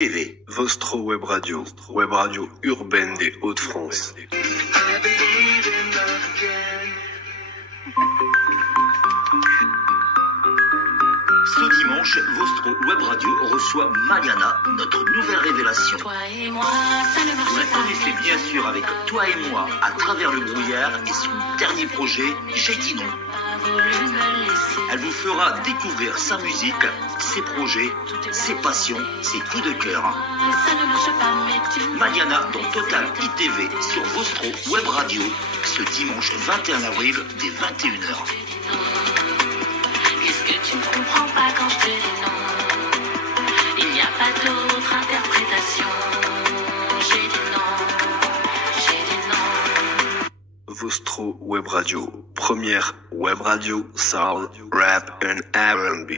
TV. Vostro Web Radio, web radio urbaine des Hauts-de-France. Ce dimanche, Vostro Web Radio reçoit Maliana, notre nouvelle révélation. Toi et moi, ça ne marche Vous la pas. connaissez bien sûr avec Toi et moi, à travers le brouillard et son dernier projet, J'ai dit non. Pas voulu me laisser. Elle vous fera découvrir sa musique, ses projets, ses passions, ses coups de cœur. Ça ne marche pas, mais tu Maliana dans Total ITV sur Vostro Web Radio, ce dimanche 21 avril dès 21h. Qu'est-ce que tu ne comprends pas quand je te dis non? Il n'y a pas d'autre interprétation. J'ai dit non, j'ai dit non. Vostro Web Radio, première web radio, soul, rap and R&B.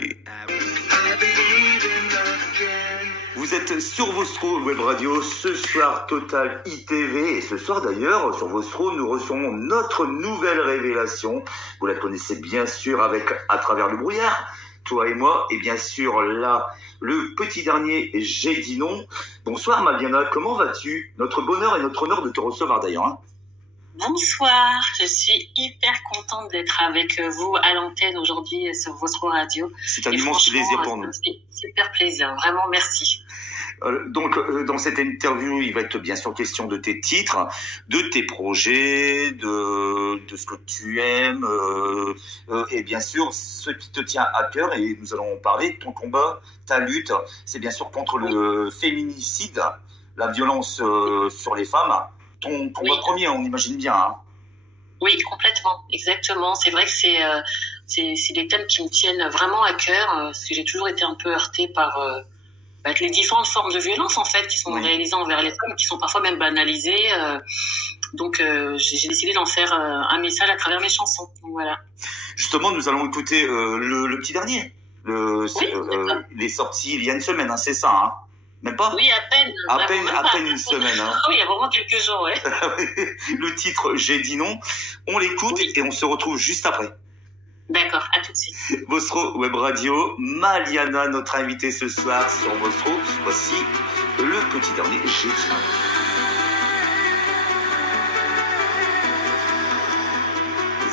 Vous êtes sur Vostro Web Radio, ce soir Total ITV, et ce soir d'ailleurs, sur Vostro, nous recevons notre nouvelle révélation. Vous la connaissez bien sûr avec À travers le brouillard, Toi et moi, et bien sûr là, le petit dernier, J'ai dit non. Bonsoir Maliana, comment vas-tu? Notre bonheur et notre honneur de te recevoir d'ailleurs. Hein. Bonsoir, je suis hyper contente d'être avec vous à l'antenne aujourd'hui sur votre radio. C'est un Et immense franchement, plaisir pour nous. C'est super plaisir, vraiment merci. Donc, dans cette interview, il va être bien sûr question de tes titres, de tes projets, de ce que tu aimes, et bien sûr ce qui te tient à cœur. Et nous allons parler de ton combat, ta lutte. C'est bien sûr contre le féminicide, la violence sur les femmes. Ton combat premier, on imagine bien. Hein. Oui, complètement, exactement. C'est vrai que c'est des thèmes qui me tiennent vraiment à cœur, parce que j'ai toujours été un peu heurtée par les différentes formes de violence en fait qui sont réalisées envers les femmes, qui sont parfois même banalisées. Donc j'ai décidé d'en faire un message à travers mes chansons. Donc, voilà. Justement, nous allons écouter le petit dernier. Il est sorti il y a une semaine, hein, c'est ça, hein? Même pas? Oui, à peine. À peine une semaine. Hein. Oui, il y a vraiment quelques jours, ouais. Le titre J'ai dit non. On l'écoute et on se retrouve juste après. D'accord, à tout de suite. Vostro Web Radio, Maliana, notre invitée ce soir sur Vostro. Voici le petit dernier J'ai dit non.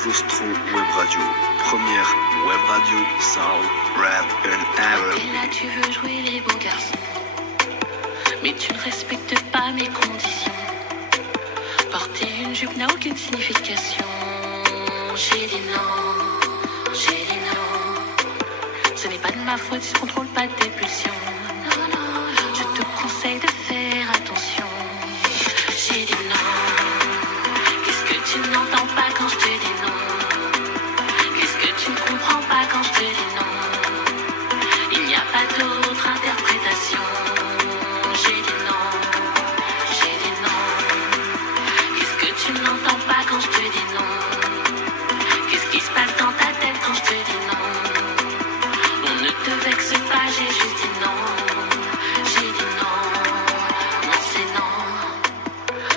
Vostro Web Radio, première web radio, soul, rap and R&B. Et là, tu veux jouer les beaux garçons, mais tu ne respectes pas mes conditions. Porter une jupe n'a aucune signification. J'ai dit non, j'ai dit non. Ce n'est pas de ma faute si je contrôle pas tes pulsions. Non, non, je te conseille de faire attention. J'ai dit non. Qu'est-ce que tu n'entends pas quand je te dis non? Qu'est-ce que tu ne comprends pas quand je te dis non? Il n'y a pas d'autre interprétation. J'ai dit non, j'ai dit non. Qu'est-ce que tu n'entends pas quand je te dis non? Qu'est-ce qui se passe dans ta tête quand je te dis non? On ne te vexe pas, j'ai juste dit non. J'ai dit non, non c'est non.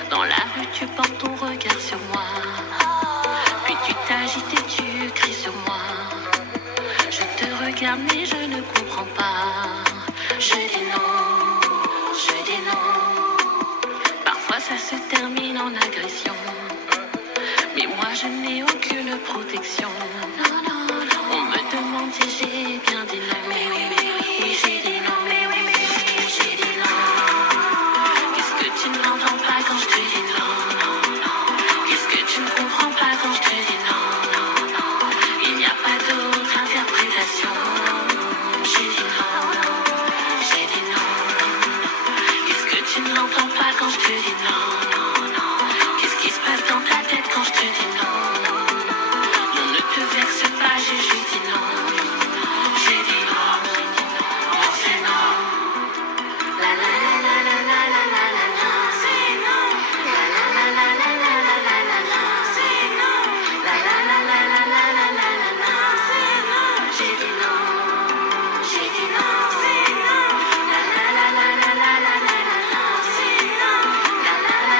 Dans la rue tu portes ton regard sur moi, puis tu t'agites et tu cries sur moi. Je te regarde mais je ne comprends pas. Je dis non, je dis non. Parfois ça se termine en agression, mais moi je n'ai aucune protection. Non, non, non. On me demande si j'ai bien dit non. Oui, j'ai dit non. J'ai dit non. Qu'est-ce que tu n'entends pas quand je te dis non? Qu'est-ce que tu ne comprends pas quand je te dis non? Il n'y a pas d'autre interprétation. J'ai dit non. J'ai dit non. Qu'est-ce que tu n'entends pas quand je te dis non? Qu'est-ce qui se passe dans ta tête quand je te dis non? On ne te vexe pas, j'ai juste dit non. J'ai dit non. Non, c'est non. La la la la la la la la la la. C'est non. La la la la la la la la la la. C'est non. La la la la la la la la la la. C'est non. J'ai dit non. J'ai dit non. C'est non. La la la la la la la la la. C'est non. La la la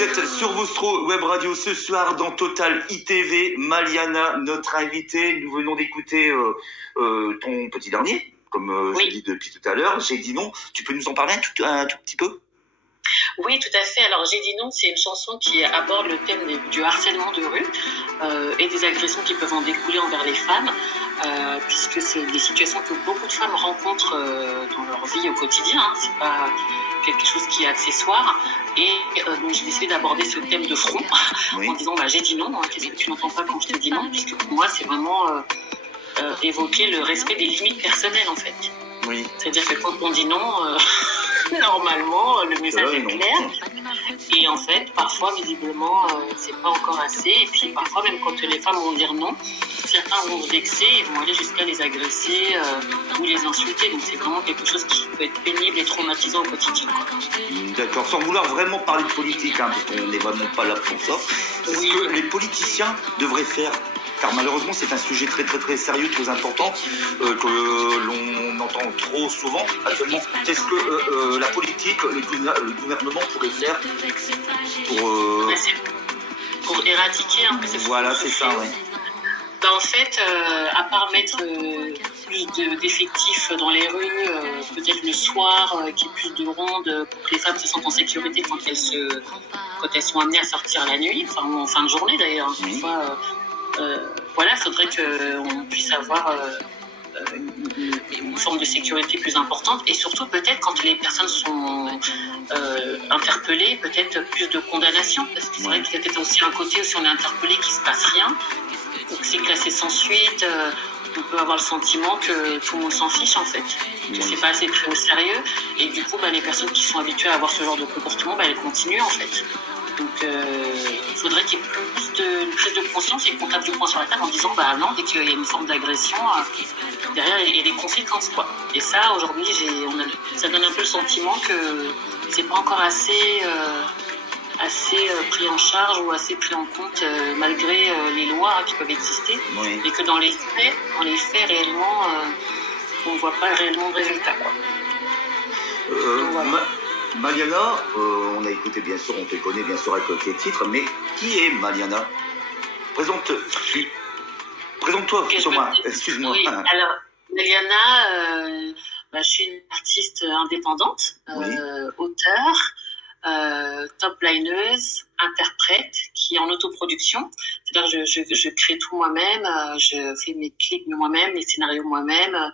Vous êtes sur Vostro Web Radio ce soir dans Total ITV. Maliana, notre invitée. Nous venons d'écouter ton petit dernier, comme j'ai dit depuis tout à l'heure. J'ai dit non. Tu peux nous en parler un tout petit peu? Oui, tout à fait. Alors, J'ai dit non, c'est une chanson qui aborde le thème du harcèlement de rue et des agressions qui peuvent en découler envers les femmes, puisque c'est des situations que beaucoup de femmes rencontrent dans leur vie au quotidien. Hein. C'est pas quelque chose qui est accessoire. Et donc, j'ai décidé d'aborder ce thème de front en disant j'ai dit non. Hein. Qu'est-ce que tu n'entends pas quand je te dis non? Puisque pour moi, c'est vraiment évoquer le respect des limites personnelles, en fait. Oui. C'est-à-dire que quand on dit non, normalement, le message est clair. Et en fait, parfois, visiblement, c'est pas encore assez. Et puis, parfois, même quand les femmes vont dire non, certains vont se vexer et vont aller jusqu'à les agresser ou les insulter. Donc, c'est vraiment quelque chose qui peut être pénible et traumatisant au quotidien. D'accord. Sans vouloir vraiment parler de politique, hein, parce qu'on n'est vraiment pas là pour ça. C'est ce que les politiciens devraient faire. Car malheureusement, c'est un sujet très très très sérieux, très important, que l'on entend trop souvent actuellement. Qu'est-ce que la politique, le gouvernement pourrait faire pour éradiquer un peu ces Voilà, c'est ça, oui. En fait, à part mettre plus d'effectifs dans les rues, peut-être le soir, qu'il y ait plus de rondes pour que les femmes se sentent en sécurité quand elles sont amenées à sortir la nuit, enfin en fin de journée d'ailleurs. Parfois, voilà, il faudrait qu'on puisse avoir une forme de sécurité plus importante et surtout peut-être quand les personnes sont interpellées, peut-être plus de condamnation, parce que c'est vrai qu'il y a peut-être aussi un côté où si on est interpellé qu'il ne se passe rien, ou que c'est classé sans suite, on peut avoir le sentiment que tout le monde s'en fiche en fait, que c'est pas assez pris au sérieux et du coup les personnes qui sont habituées à avoir ce genre de comportement, elles continuent en fait. Donc, il faudrait qu'il y ait une prise de conscience et qu'on tape du poing sur la table en disant non, dès qu'il y a une forme d'agression, derrière il y a des conséquences quoi. Et ça, aujourd'hui, ça donne un peu le sentiment que c'est pas encore assez pris en charge ou assez pris en compte malgré les lois qui peuvent exister, et que dans les faits réellement, on ne voit pas réellement de résultat quoi. Maliana, on a écouté bien sûr, on te connaît bien sûr avec tes titres, mais qui est Maliana? Présente-toi, Thomas, excuse-moi. Oui, alors Maliana, je suis une artiste indépendante, auteure, top-lineuse, interprète, qui est en autoproduction. C'est-à-dire que je crée tout moi-même, je fais mes clips moi-même, les scénarios moi-même.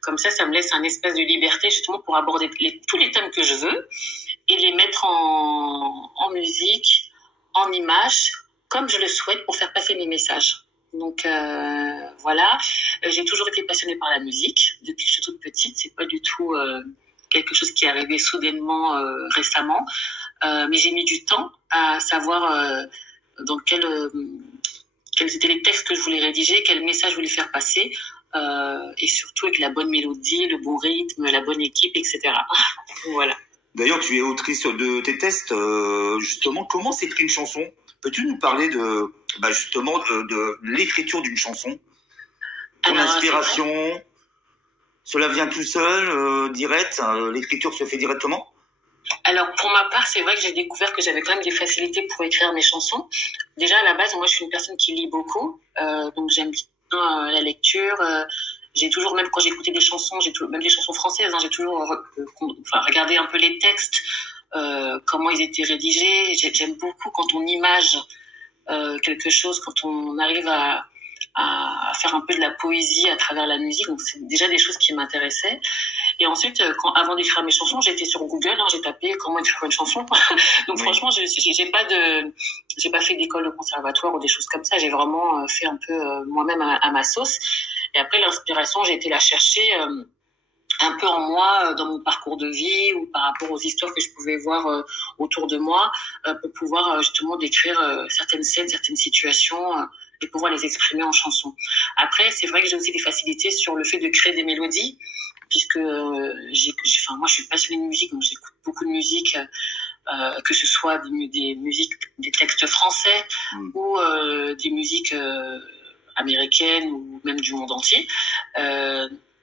Comme ça me laisse un espace de liberté justement pour aborder tous les thèmes que je veux et les mettre en musique, en images, comme je le souhaite pour faire passer mes messages. Donc voilà, j'ai toujours été passionnée par la musique depuis que je suis toute petite. C'est pas du tout quelque chose qui est arrivé soudainement récemment, mais j'ai mis du temps à savoir dans quels étaient les textes que je voulais rédiger, quel message je voulais faire passer. Et surtout avec la bonne mélodie, le bon rythme, la bonne équipe, etc. Voilà. D'ailleurs, tu es autrice de tes textes. Justement, comment s'écrit une chanson? Peux-tu nous parler justement de l'écriture d'une chanson? Ton inspiration, cela vient tout seul, direct? L'écriture se fait directement? Alors, pour ma part, c'est vrai que j'ai découvert que j'avais quand même des facilités pour écrire mes chansons. Déjà, à la base, moi, je suis une personne qui lit beaucoup, donc j'aime bien la lecture. J'ai toujours, même quand j'écoutais des chansons, même des chansons françaises, j'ai toujours regardé un peu les textes, comment ils étaient rédigés. J'aime beaucoup quand on image quelque chose, quand on arrive à faire un peu de la poésie à travers la musique. Donc c'est déjà des choses qui m'intéressaient. Et ensuite, avant d'écrire mes chansons, j'étais sur Google, j'ai tapé comment écrire une chanson. Donc franchement, j'ai pas fait d'école de conservatoire ou des choses comme ça. J'ai vraiment fait un peu moi-même à ma sauce. Et après, l'inspiration, j'ai été la chercher un peu en moi, dans mon parcours de vie ou par rapport aux histoires que je pouvais voir autour de moi, pour pouvoir justement décrire certaines scènes, certaines situations et pouvoir les exprimer en chansons. Après, c'est vrai que j'ai aussi des facilités sur le fait de créer des mélodies, puisque moi je suis passionnée de musique, donc j'écoute beaucoup de musique, que ce soit des musiques, des textes français ou des musiques américaines ou même du monde entier.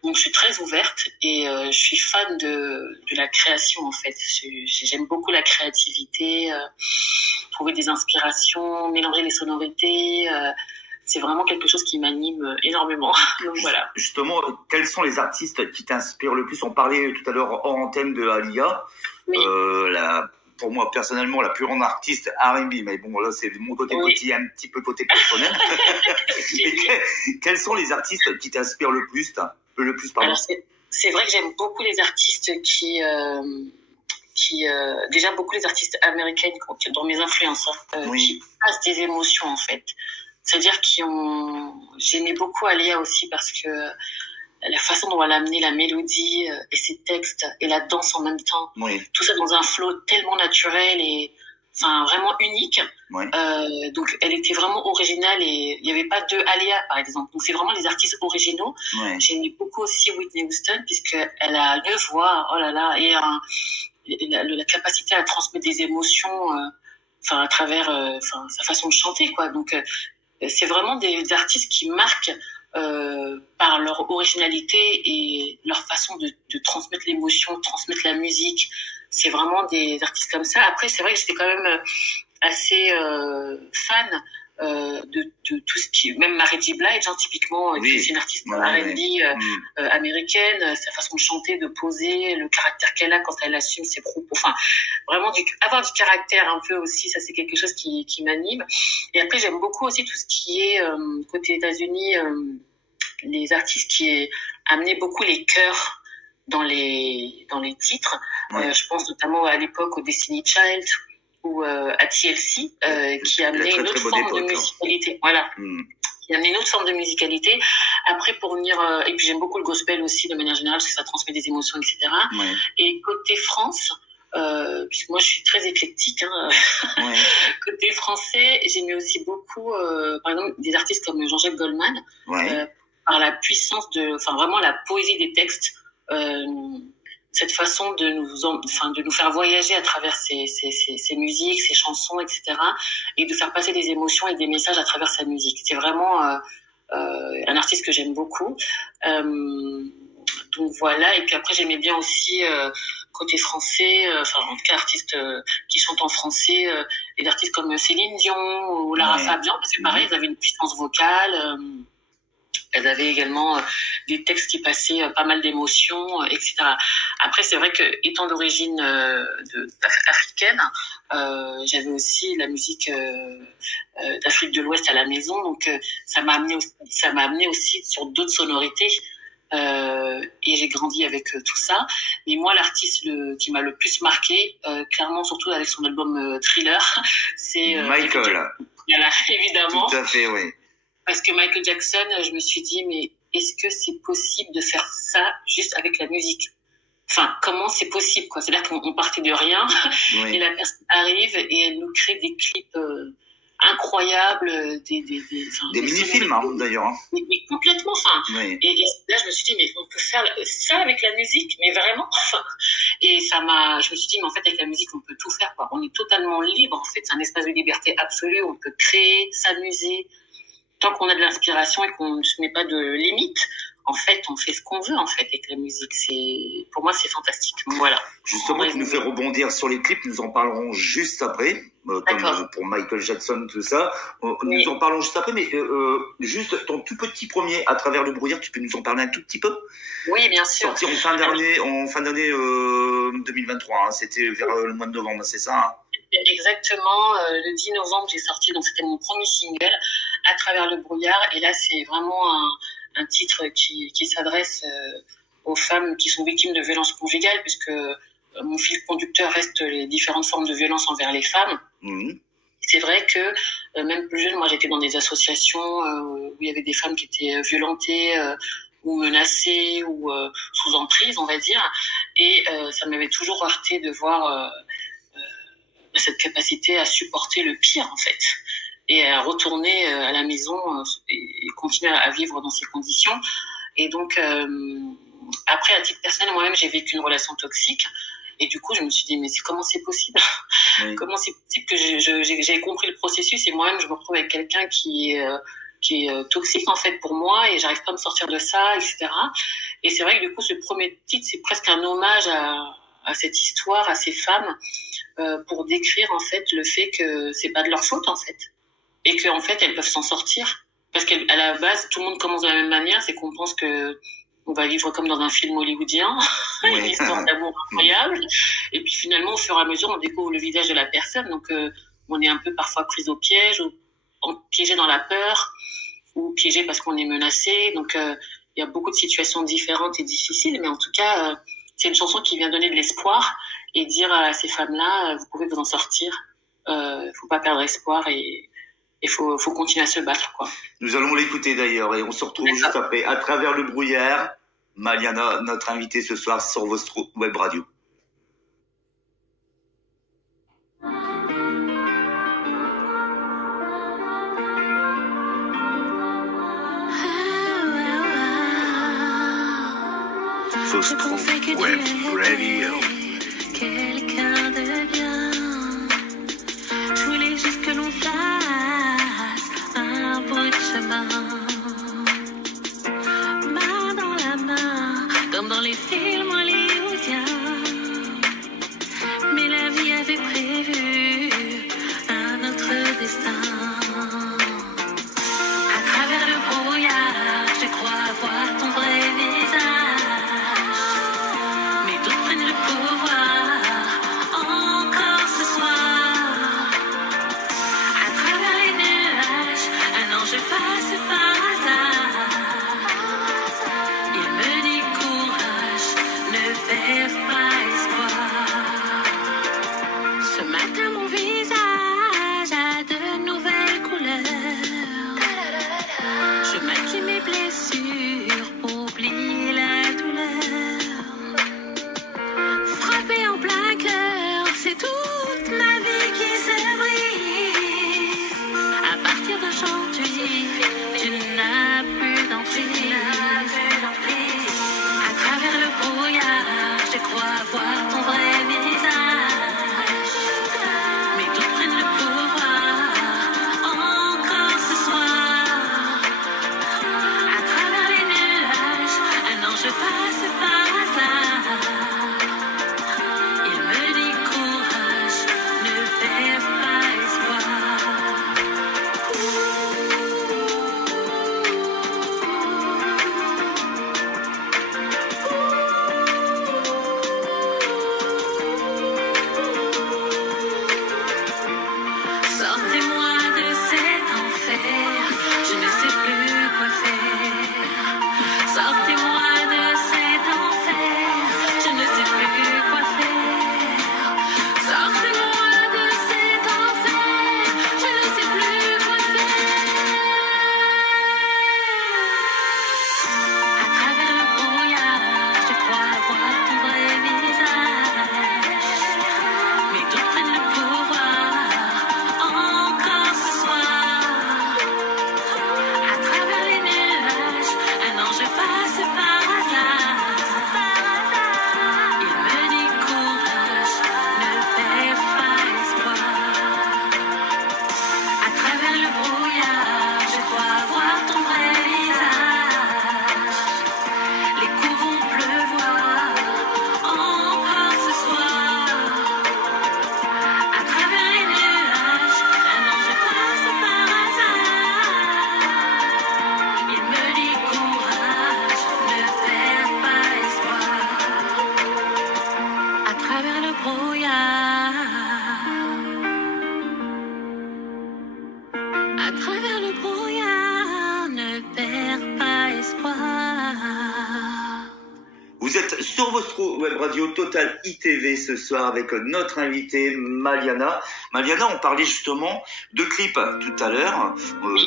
Donc Donc je suis très ouverte et je suis fan de la création en fait. J'aime beaucoup la créativité, trouver des inspirations, mélanger les sonorités. C'est vraiment quelque chose qui m'anime énormément. Donc voilà. Justement, quels sont les artistes qui t'inspirent le plus? On parlait tout à l'heure hors antenne de Aaliyah. Oui. Pour moi, personnellement, la plus grande artiste R&B. Mais bon, là, c'est de mon côté quotidien, un petit peu côté personnel. Quels sont les artistes qui t'inspirent le plus, pardon? Alors, c'est vrai que j'aime beaucoup les artistes qui déjà beaucoup les artistes américaines dans mes influences, qui passent des émotions en fait. C'est-à-dire j'aimais beaucoup Aaliyah aussi parce que la façon dont elle a amené la mélodie et ses textes et la danse en même temps, tout ça dans un flow tellement naturel et enfin vraiment unique. Donc elle était vraiment originale et il n'y avait pas deux Aaliyah par exemple. Donc c'est vraiment les artistes originaux. J'aimais beaucoup aussi Whitney Houston puisqu'elle a une voix, oh là là, et la capacité à transmettre des émotions, à travers sa façon de chanter quoi. Donc c'est vraiment des artistes qui marquent par leur originalité et leur façon de transmettre l'émotion, transmettre la musique. C'est vraiment des artistes comme ça. Après, c'est vrai que j'étais quand même assez fan de tout ce qui... Même Mary J. Blige, typiquement, qui est une artiste R&B américaine, sa façon de chanter, de poser, le caractère qu'elle a quand elle assume ses propos. Enfin, vraiment, avoir du caractère un peu aussi, ça c'est quelque chose qui m'anime. Et après, j'aime beaucoup aussi tout ce qui est, côté États-Unis, les artistes qui amenaient beaucoup les chœurs dans les titres. Je pense notamment à l'époque au Destiny Child ou à TLC, qui amenait une autre forme de musicalité. Voilà. Qui amenait une autre forme de musicalité. Après, pour venir, et puis j'aime beaucoup le gospel aussi de manière générale, parce que ça transmet des émotions, etc. Et côté France, puisque moi je suis très éclectique, côté français, j'aimais aussi beaucoup, par exemple, des artistes comme Jean-Jacques Goldman, par la puissance vraiment la poésie des textes, cette façon de nous faire voyager à travers ces musiques, ces chansons, etc. et de faire passer des émotions et des messages à travers sa musique. C'est vraiment un artiste que j'aime beaucoup. Donc voilà. Et puis après, j'aimais bien aussi côté français, en tout cas artistes qui chantent en français, des artistes comme Céline Dion ou Lara Fabian, parce que pareil, ils avaient une puissance vocale. Elles avaient également des textes qui passaient pas mal d'émotions, etc. Après, c'est vrai que étant d'origine africaine, j'avais aussi la musique d'Afrique de l'Ouest à la maison, donc ça m'a amené aussi sur d'autres sonorités. Et j'ai grandi avec tout ça. Mais moi, l'artiste qui m'a le plus marqué, clairement, surtout avec son album Thriller, c'est Michael. Voilà, évidemment. Tout à fait, oui. Parce que Michael Jackson, je me suis dit, mais est-ce que c'est possible de faire ça juste avec la musique? Enfin, comment c'est possible, quoi? C'est-à-dire qu'on partait de rien, et la personne arrive et elle nous crée des clips incroyables, des mini-films, d'ailleurs. Mais complètement, et là, je me suis dit, mais on peut faire ça avec la musique, mais vraiment, et je me suis dit, mais en fait, avec la musique, on peut tout faire, quoi. On est totalement libre, en fait. C'est un espace de liberté absolue, on peut créer, s'amuser. Tant qu'on a de l'inspiration et qu'on ne se met pas de limites, en fait, on fait ce qu'on veut, en fait, avec la musique. Pour moi, c'est fantastique. Voilà. Justement, tu nous fais rebondir sur les clips. Nous en parlerons juste après. Comme pour Michael Jackson, tout ça. Nous en parlons juste après, mais juste ton tout petit premier, À travers le brouillard, tu peux nous en parler un tout petit peu? Oui, bien sûr. Sorti en fin d'année 2023. C'était vers le mois de novembre, c'est ça? Exactement. Le 10 novembre, j'ai sorti, donc c'était mon premier single, À travers le brouillard. Et là, c'est vraiment un titre qui s'adresse aux femmes qui sont victimes de violences conjugales, puisque mon fil conducteur reste les différentes formes de violence envers les femmes. C'est vrai que même plus jeune, moi j'étais dans des associations où il y avait des femmes qui étaient violentées ou menacées ou sous emprise, on va dire, et ça m'avait toujours heurté de voir cette capacité à supporter le pire, en fait, et à retourner à la maison et continuer à vivre dans ces conditions. Et donc après, à titre personnel, moi-même j'ai vécu une relation toxique. Et du coup, je me suis dit, mais comment c'est possible? Comment c'est possible que j'ai compris le processus et moi-même, je me retrouve avec quelqu'un qui toxique en fait pour moi et j'arrive pas à me sortir de ça, etc. Et c'est vrai que du coup ce premier titre c'est presque un hommage à cette histoire, à ces femmes, pour décrire en fait le fait que c'est pas de leur faute en fait et que en fait elles peuvent s'en sortir parce qu'à la base tout le monde commence de la même manière, c'est qu'on pense que on va vivre comme dans un film hollywoodien, une histoire d'amour incroyable et puis finalement au fur et à mesure on découvre le visage de la personne, donc on est un peu parfois pris au piège ou piégé dans la peur ou piégé parce qu'on est menacé, donc il y a beaucoup de situations différentes et difficiles, mais en tout cas c'est une chanson qui vient donner de l'espoir et dire à ces femmes-là, vous pouvez vous en sortir, faut pas perdre espoir et faut continuer à se battre, quoi. Nous allons l'écouter d'ailleurs et on se retrouve juste après, à travers le brouillard. Maliana, notre invitée ce soir sur Vostro Web Radio. Vostro Web Radio. Quelqu'un de bien. Je voulais juste que l'on fasse un bout de chemin, main dans la main, comme dans les films hollywoodiens. Mais la vie avait prévu un autre destin. À travers le brouillard, je crois voir ton vrai visage. Mais d'autres prennent le pouvoir encore ce soir. À travers les nuages, un ange passe par hasard. Il me dit courage, ne perds pas espoir. Ce matin mon visage a de nouvelles couleurs. Je maquille mes blessures pour oublier la douleur. Frappé en plein cœur, c'est toute ma vie qui se brise. À partir d'aujourd'hui, tu n'as plus d'emprise. À travers le brouillard, je crois voir ton vrai visage. Mais d'autres prennent le pouvoir encore ce soir. À travers les nuages, un ange passe par hasard. Il me dit courage, ne perds pas espoir. Sortez-moi de cet enfer, je ne sais plus quoi faire. Sortez-moi de cet enfer, je ne sais plus quoi faire. Sortez-moi de cet enfer, je ne sais plus quoi faire. À travers le brouillard, je crois voir ton vrai visage. Mais d'autres prennent le pouvoir encore ce soir. À travers les nuages, un ange passe par hasard. Il me dit courage, ne perds pas espoir. À travers le brouillard, je crois voir ton vrai visage. Les coups vont pleuvoir encore ce soir. À travers les nuages, un ange passe par hasard. Il me dit courage, ne perds pas espoir. À travers le brouillard, à travers le brouillard, ne perds pas espoir. Vous êtes sur Vostro Web Radio Total ITV ce soir avec notre invitée Maliana. Maliana, on parlait justement de clips tout à l'heure,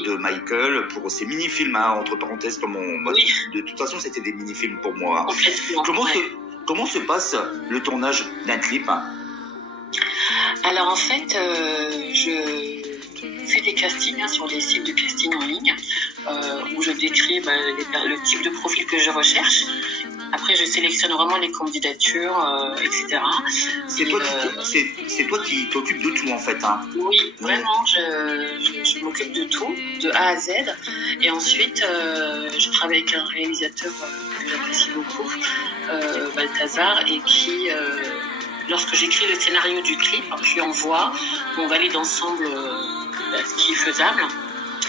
de Michael pour ces mini-films, hein, entre parenthèses, Oui. de toute façon c'était des mini-films pour moi. Complètement. Comment se passe le tournage d'un clip? Alors en fait, je fais des castings sur des sites de casting en ligne où je décris le type de profil que je recherche. Après, je sélectionne vraiment les candidatures, etc. C'est toi qui t'occupes de tout en fait. Hein. Oui, vraiment, je m'occupe de tout, de A à Z. Et ensuite, je travaille avec un réalisateur que j'apprécie beaucoup, Balthazar, et qui, lorsque j'écris le scénario du clip, je lui envoie, on valide ensemble ce qui est faisable.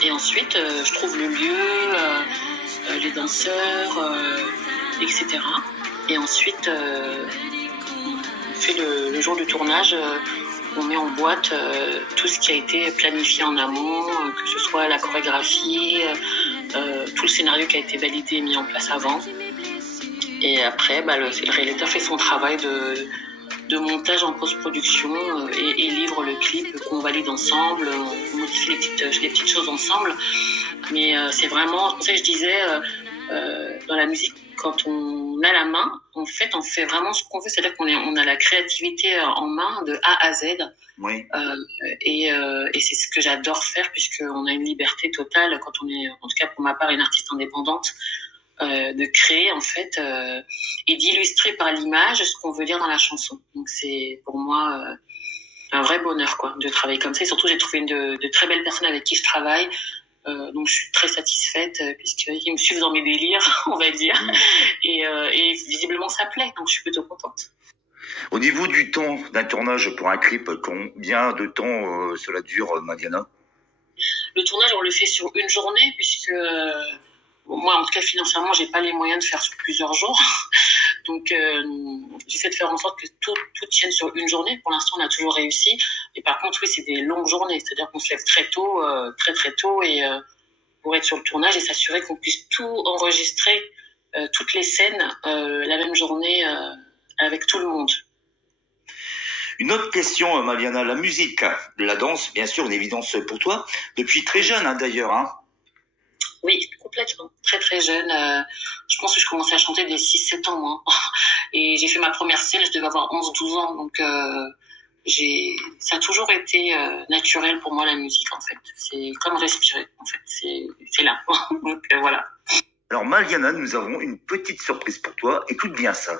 Et ensuite, je trouve le lieu, les danseurs, etc. Et ensuite, on fait le jour du tournage, on met en boîte tout ce qui a été planifié en amont, que ce soit la chorégraphie, tout le scénario qui a été validé et mis en place avant. Et après, le réalisateur fait son travail de montage en post-production et livre le clip qu'on valide ensemble, on modifie les petites choses ensemble. Mais c'est vraiment, c'est pour ça que je disais, dans la musique, quand on a la main, en fait, on fait vraiment ce qu'on veut. C'est-à-dire qu'on a la créativité en main de A à Z. Oui. Et c'est ce que j'adore faire, puisqu'on a une liberté totale quand on est, en tout cas pour ma part, une artiste indépendante, de créer en fait et d'illustrer par l'image ce qu'on veut dire dans la chanson. Donc c'est pour moi un vrai bonheur quoi de travailler comme ça. Et surtout j'ai trouvé de très belles personnes avec qui je travaille. Donc je suis très satisfaite puisqu'ils me suivent dans mes délires, on va dire. Et visiblement ça plaît, donc je suis plutôt contente. Au niveau du temps d'un tournage pour un clip, combien de temps cela dure, Madiana? Le tournage, on le fait sur une journée puisque moi, en tout cas, financièrement, j'ai pas les moyens de faire sur plusieurs jours. Donc, j'essaie de faire en sorte que tout tienne sur une journée. Pour l'instant, on a toujours réussi. Et par contre, oui, c'est des longues journées. C'est-à-dire qu'on se lève très tôt, très tôt, et pour être sur le tournage et s'assurer qu'on puisse tout enregistrer, toutes les scènes, la même journée, avec tout le monde. Une autre question, Maliana, la musique, la danse, bien sûr, une évidence pour toi. Depuis très jeune, hein, d'ailleurs, hein. Oui, complètement. Très, très jeune. Je pense que je commençais à chanter dès 6-7 ans, moi. Et j'ai fait ma première scène, je devais avoir 11-12 ans. Donc, ça a toujours été naturel pour moi, la musique, en fait. C'est comme respirer, en fait. C'est là. Donc, voilà. Alors, Maliana, nous avons une petite surprise pour toi. Écoute bien ça.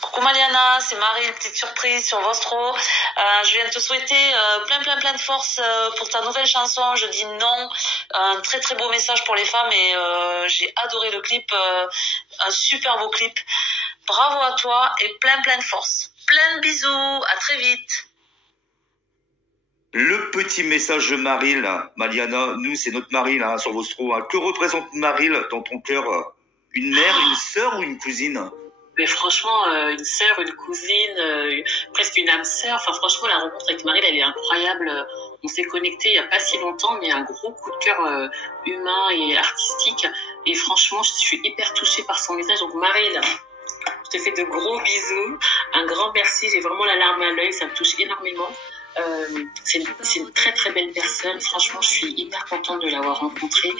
Coucou Maliana, c'est Marie, une petite surprise sur Vostro. Je viens te souhaiter plein de force pour ta nouvelle chanson. Je dis non, un très très beau message pour les femmes et j'ai adoré le clip, un super beau clip. Bravo à toi et plein de force. Plein de bisous, à très vite. Le petit message de Maril, Maliana, nous c'est notre Maril hein, sur Vostro. Hein. Que représente Maril dans ton cœur? Une mère, une sœur ou une cousine? Mais franchement, une sœur, une cousine, presque une âme sœur. Enfin, franchement, la rencontre avec Maril, elle est incroyable. On s'est connectés il n'y a pas si longtemps, mais un gros coup de cœur humain et artistique. Et franchement, je suis hyper touchée par son message. Donc, Maril, je te fais de gros bisous. Un grand merci. J'ai vraiment la larme à l'œil. Ça me touche énormément. C'est une très très belle personne. Franchement, je suis hyper contente de l'avoir rencontrée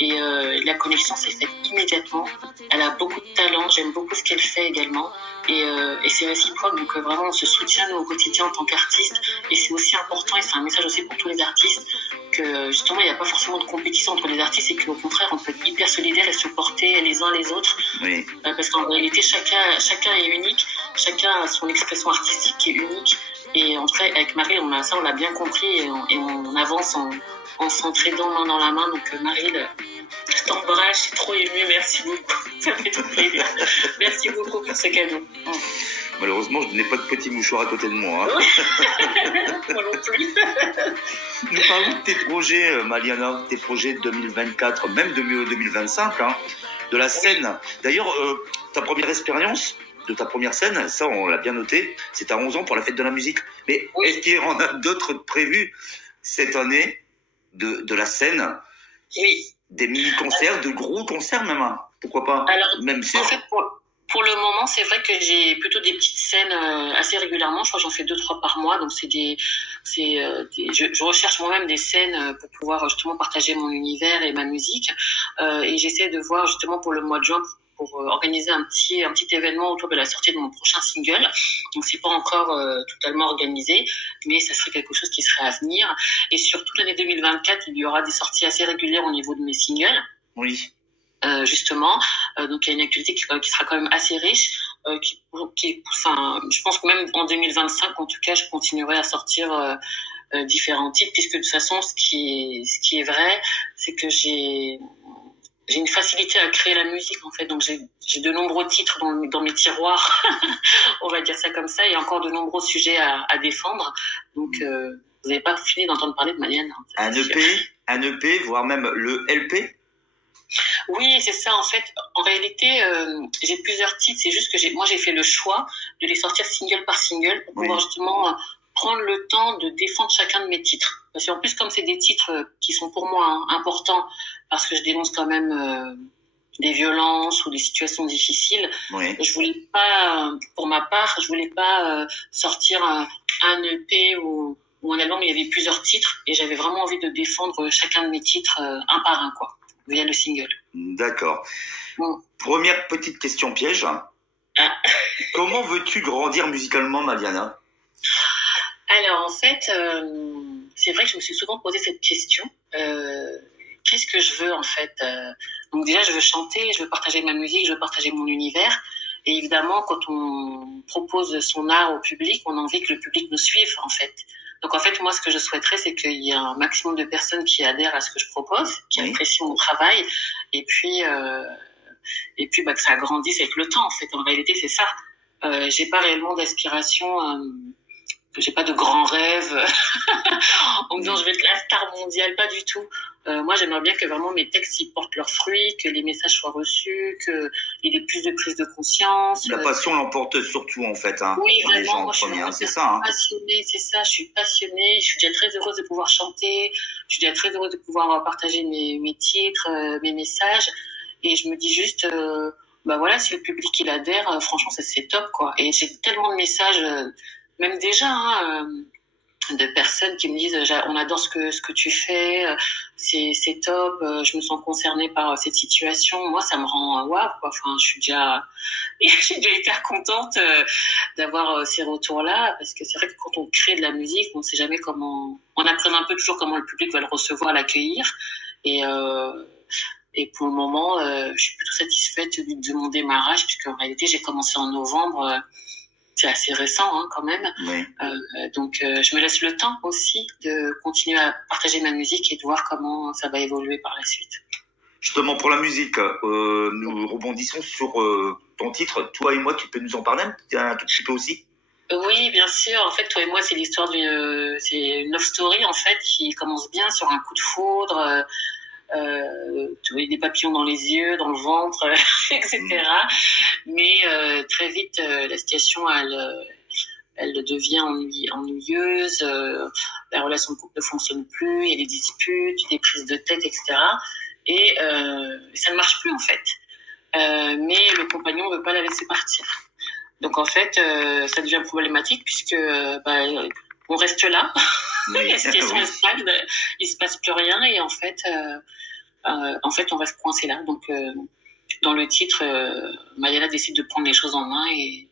et la connexion s'est faite immédiatement. Elle a beaucoup de talent, j'aime beaucoup ce qu'elle fait également et c'est réciproque. Donc vraiment, on se soutient nous, au quotidien en tant qu'artistes et c'est aussi important et c'est un message aussi pour tous les artistes que justement il n'y a pas forcément de compétition entre les artistes et qu'au contraire on peut être hyper solidaires et se porter les uns les autres. Oui. Parce qu'en réalité chacun est unique, chacun a son expression artistique qui est unique. Et en fait, avec Marie, on l'a bien compris et on avance en s'entraidant main dans la main. Donc, Marie, je t'embrasse, je suis trop émue, merci beaucoup. Ça fait tout plaisir. Merci beaucoup pour ce cadeau. Malheureusement, je n'ai pas de petit mouchoir à côté de moi. Hein. Moi non plus. Nous parlons de tes projets, Maliana, tes projets 2024, même 2025, hein, de la scène. D'ailleurs, ta première expérience de ta première scène, ça on l'a bien noté, c'est à 11 ans pour la fête de la musique. Mais oui. Est-ce qu'il y en a d'autres prévus cette année de la scène? Oui. Des mini-concerts, de gros concerts même, hein. Pourquoi pas? Alors, même en fait, pour le moment, c'est vrai que j'ai plutôt des petites scènes assez régulièrement. Je crois que j'en fais 2-3 par mois. Donc, je recherche moi-même des scènes pour pouvoir justement partager mon univers et ma musique. Et j'essaie de voir justement pour le mois de juin pour organiser un petit événement autour de la sortie de mon prochain single. Donc c'est pas encore totalement organisé, mais ça serait quelque chose qui serait à venir. Et surtout l'année 2024, il y aura des sorties assez régulières au niveau de mes singles. Oui. justement. Donc il y a une actualité qui sera quand même assez riche, enfin, je pense que même en 2025, en tout cas, je continuerai à sortir différents titres, puisque de toute façon, ce qui est vrai, c'est que j'ai une facilité à créer la musique, en fait. Donc j'ai de nombreux titres dans mes tiroirs, on va dire ça comme ça, et encore de nombreux sujets à défendre. Donc vous n'avez pas fini d'entendre parler de Marianne. Un EP, voire même le LP. Oui, c'est ça. En fait, en réalité, j'ai plusieurs titres. C'est juste que j'ai fait le choix de les sortir single par single pour pouvoir justement prendre le temps de défendre chacun de mes titres. Parce qu'en plus, comme c'est des titres qui sont pour moi importants, parce que je dénonce quand même des violences ou des situations difficiles, je voulais pas, pour ma part, je voulais pas sortir un EP ou un album où il y avait plusieurs titres, et j'avais vraiment envie de défendre chacun de mes titres un par un, quoi, via le single. D'accord. Première petite question piège. Comment veux-tu grandir musicalement, Mariana? Alors, en fait, c'est vrai que je me suis souvent posé cette question. Qu'est-ce que je veux, en fait? Donc déjà, je veux chanter, je veux partager ma musique, je veux partager mon univers. Et évidemment, quand on propose son art au public, on a envie que le public nous suive, en fait. Donc, en fait, moi, ce que je souhaiterais, c'est qu'il y ait un maximum de personnes qui adhèrent à ce que je propose, qui apprécient mon travail, et puis que ça grandisse avec le temps, en fait. En réalité, c'est ça. J'ai pas réellement d'aspiration, j'ai pas de grands rêves en me disant je vais être la star mondiale, pas du tout. Moi, j'aimerais bien que vraiment mes textes y portent leurs fruits, que les messages soient reçus, qu'il y ait plus de prise de conscience. La passion l'emporte surtout, en fait. Hein, oui, vraiment, moi, c'est ça. Passionnée, c'est ça. Je suis passionnée. Je suis déjà très heureuse de pouvoir chanter. Je suis déjà très heureuse de pouvoir partager mes titres, mes messages. Et je me dis juste, voilà, si le public il adhère, franchement, c'est top, quoi. Et j'ai tellement de messages, même déjà, de personnes qui me disent on adore ce que tu fais, c'est top, je me sens concernée par cette situation. Moi, ça me rend waouh, quoi. Enfin, je suis déjà hyper contente d'avoir ces retours-là, parce que c'est vrai que quand on crée de la musique, on sait jamais comment, on apprend un peu toujours comment le public va le recevoir, l'accueillir, et pour le moment, je suis plutôt satisfaite de mon démarrage, puisqu'en réalité, j'ai commencé en novembre. C'est assez récent, hein, quand même. Donc, je me laisse le temps aussi de continuer à partager ma musique et de voir comment ça va évoluer par la suite. Justement, pour la musique, nous rebondissons sur ton titre. Toi et moi, tu peux nous en parler un tout petit peu aussi? Oui, bien sûr. En fait, Toi et moi, c'est l'histoire c'est une love story, en fait, qui commence bien sur un coup de foudre. Tu vois des papillons dans les yeux, dans le ventre, etc. Mais très vite, la situation, elle devient ennuyeuse. La relation de couple ne fonctionne plus. Il y a des disputes, des prises de tête, etc. Et ça ne marche plus, en fait. Mais le compagnon ne veut pas la laisser partir. Donc, en fait, ça devient problématique, puisque on reste là. La situation est stable, il se passe plus rien, et en fait, on reste coincé là. Donc, dans le titre, Mariana décide de prendre les choses en main et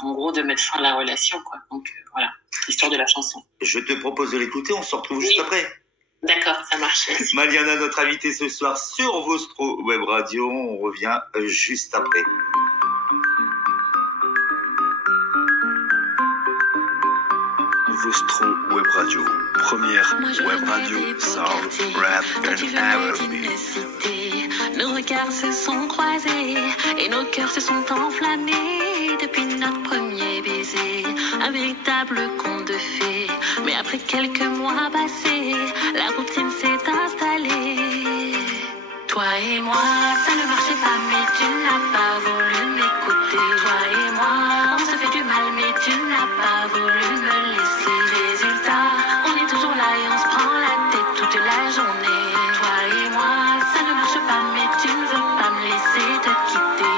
en gros de mettre fin à la relation, quoi. Donc voilà, l'histoire de la chanson. Je te propose de l'écouter, on se retrouve juste après. D'accord, ça marche. Merci. Mariana, notre invitée ce soir sur Vostro Web Radio, on revient juste après. Vostro Web Radio, première web radio, soul, rap and R&B. Nos regards se sont croisés et nos cœurs se sont enflammés depuis notre premier baiser. Un véritable conte de fées. Mais après quelques mois passés, la routine s'est installée. Toi et moi, ça ne marchait pas, mais tu n'as pas voulu m'écouter. Toi et moi, on se fait du mal, mais tu n'as pas voulu me laisser. Résultat, on est toujours là et on se prend la tête toute la journée. Toi et moi, ça ne marche pas, mais tu ne veux pas me laisser te quitter.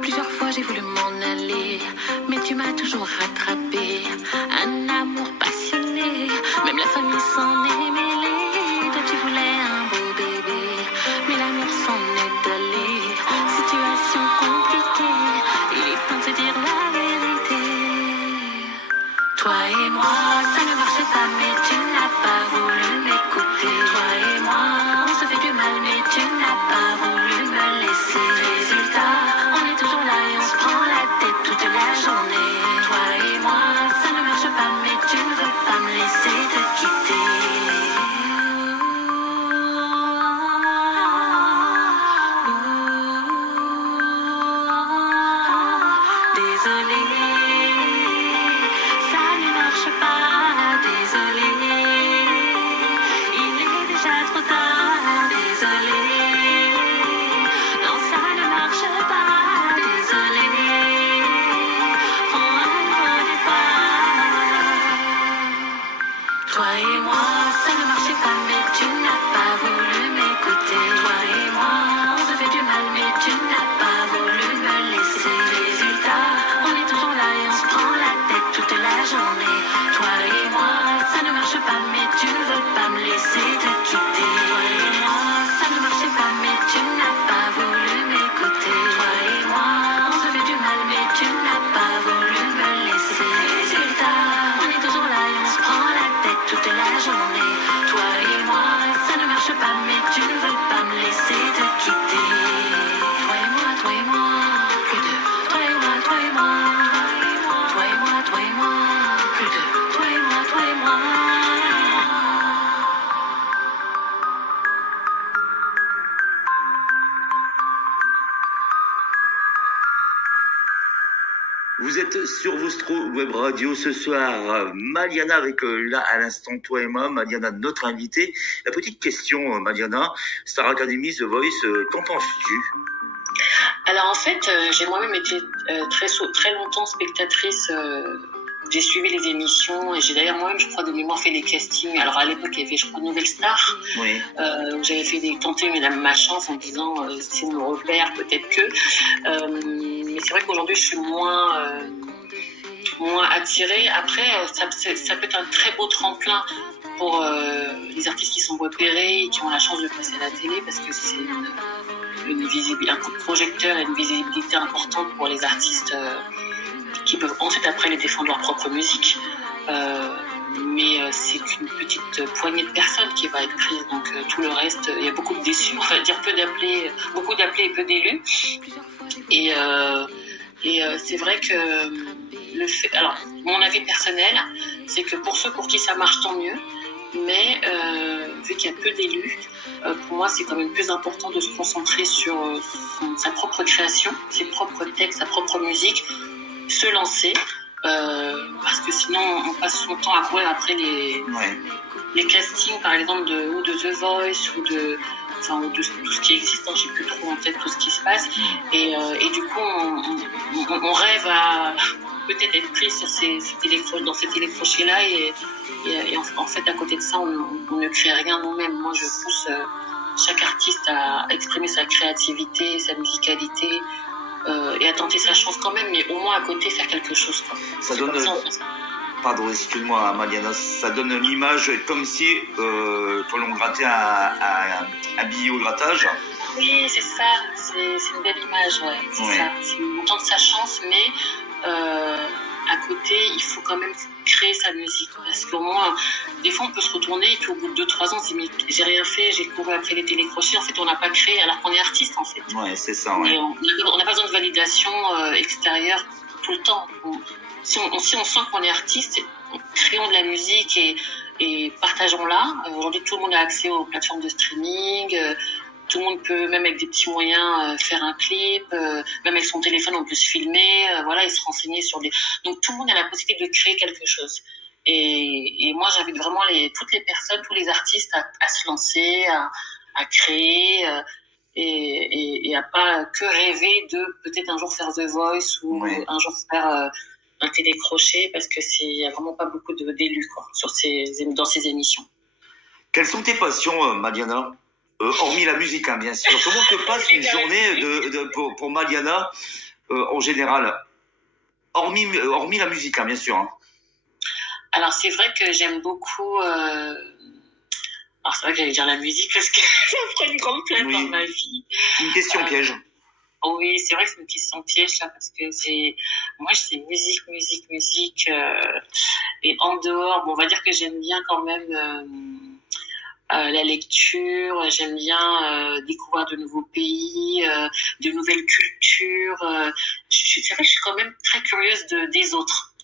Plusieurs fois j'ai voulu m'en aller, mais tu m'as toujours rattrapé. Un amour passionné, même la famille s'en est mêlée. Toi tu voulais un beau bébé, mais l'amour s'en est allé. Situation compliquée, il est temps de se dire la vérité. Toi et moi, ça ne marche pas, mais tu n'as pas voulu m'écouter. Toi et moi, on se fait du mal, mais tu n'as désolée. Ça ne marche pas, désolée. Il est déjà trop tard, désolée. Non, ça ne marche pas, désolée. Prends un nouveau départ. Toi et moi, ça ne marchait pas, mais tu n'as pas voulu m'écouter. Toi et moi, on se fait du mal, mais tu n'as pas voulu me laisser. Résultat, on est toujours là et on se prend la tête toute la journée. Toi et moi, ça ne marche pas, mais tu ne veux pas me laisser te quitter. Toi et moi, ça ne marchait pas, mais tu n'as pas voulu m'écouter. Toi et moi, on se fait du mal, mais tu n'as pas voulu me laisser. Résultat, on est toujours là et on se prend la tête toute la journée. Toi et moi, ça ne marche pas, mais tu ne veux pas me laisser te quitter. Toi et moi, plus de. Toi et moi, toi et moi. Toi et moi, plus de. Toi et moi, toi et moi. Vous êtes sur Vostro Web Radio ce soir. Maliana avec là à l'instant Toi et moi. Maliana, notre invitée. La petite question, Maliana, Star Academy, The Voice, qu'en penses-tu? Alors en fait, j'ai moi-même été très longtemps spectatrice. J'ai suivi les émissions et j'ai d'ailleurs moi-même, je crois, de mémoire fait les castings. Alors à l'époque, il y avait, je crois, Nouvelle Star. Oui. Où j'avais fait tenter ma chance en disant si on me repère, peut-être que. Mais c'est vrai qu'aujourd'hui, je suis moins attirée. Après, ça peut être un très beau tremplin pour les artistes qui sont repérés et qui ont la chance de passer à la télé, parce que c'est un coup de projecteur et une visibilité importante pour les artistes qui peuvent ensuite après les défendre leur propre musique. Mais c'est qu'une petite poignée de personnes qui va être prise, donc tout le reste, il y a beaucoup de déçus, on va dire beaucoup d'appelés et peu d'élus. Et c'est vrai que alors mon avis personnel, c'est que pour ceux pour qui ça marche, tant mieux. Mais vu qu'il y a peu d'élus, pour moi c'est quand même plus important de se concentrer sur sa propre création, ses propres textes, sa propre musique, se lancer, parce que sinon on passe son temps à courir après les castings par exemple de The Voice ou de tout ce qui existe, hein, j'ai plus trop en tête tout ce qui se passe, et du coup on rêve à peut-être être pris sur dans ces télécrochets-là, et en fait à côté de ça on ne crée rien nous-mêmes. Moi je pousse chaque artiste à exprimer sa créativité, sa musicalité, et à tenter sa chance quand même, mais au moins à côté faire quelque chose, quoi. Ça donne... Pardon, excuse-moi Maliana, ça donne l'image comme si l'on grattait un billet au grattage. Oui, c'est ça, c'est une belle image, ouais. C'est ça, c'est on tente sa chance, mais à côté, il faut quand même créer sa musique, parce qu'au moins, des fois on peut se retourner et puis au bout de 2-3 ans, on se dit mais j'ai rien fait, j'ai couru après les télécrochets, en fait on n'a pas créé alors qu'on est artiste en fait. Ouais, c'est ça, ouais. Et on n'a pas besoin de validation extérieure tout le temps. Si on sent qu'on est artiste, créons de la musique et partageons-la. Aujourd'hui, tout le monde a accès aux plateformes de streaming. Tout le monde peut, même avec des petits moyens, faire un clip. Même avec son téléphone, on peut se filmer. Et se renseigner sur des... Donc, tout le monde a la possibilité de créer quelque chose. Et moi, j'invite vraiment toutes les personnes, tous les artistes à se lancer, à créer... et à pas que rêver de peut-être un jour faire The Voice ou un jour faire un télécrochet, parce que il y a vraiment pas beaucoup d'élus quoi dans ces émissions. Quelles sont tes passions, Maliana, hormis la musique, hein, bien sûr. Comment se passe une journée pour Maliana en général, hormis la musique, hein, bien sûr, hein. Alors c'est vrai que j'aime beaucoup alors c'est vrai que j'allais dire la musique parce que ça prend une grande place dans ma vie. Une question piège. Oui, c'est vrai que c'est une question piège là, parce que moi c'est musique, et en dehors, on va dire que j'aime bien quand même la lecture, j'aime bien découvrir de nouveaux pays, de nouvelles cultures. C'est vrai que je suis quand même très curieuse des autres.